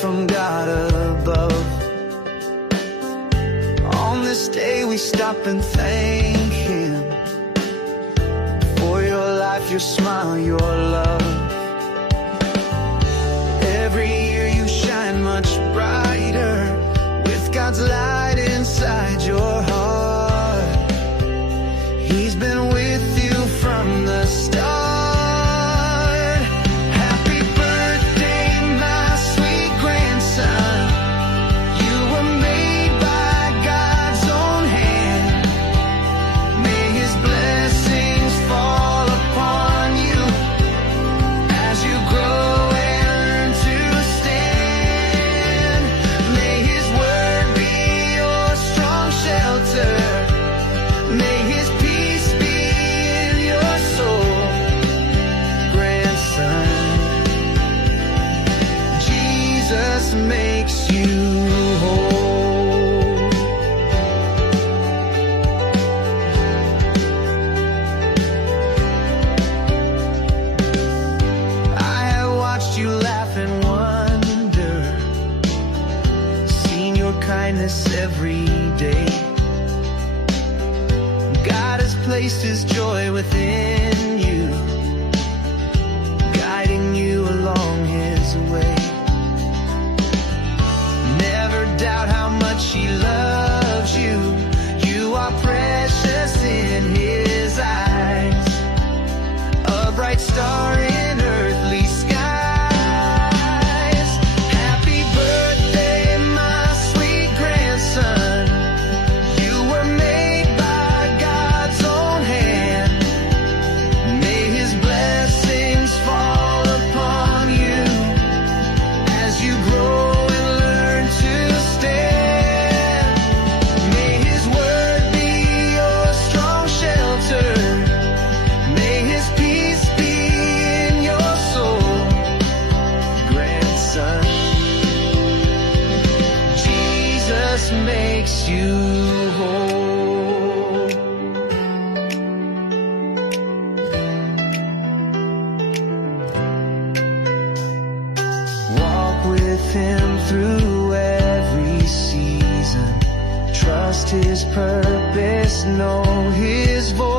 from God above. On this day we stop and thank Him for your life, your smile, your love. Every year you shine much brighter with God's light inside your heart. He's been with you from the start. Makes you whole. I have watched you laugh and wonder, seen your kindness every day. God has placed His joy within you, guiding you along His way. Doubt how much He loves you. You are precious in His eyes, a bright star in earthly skies. Happy birthday, my sweet grandson. You were made by God's own hand. May His blessings fall upon you as you grow. Makes you whole. Walk with Him through every season. Trust His purpose, know His voice.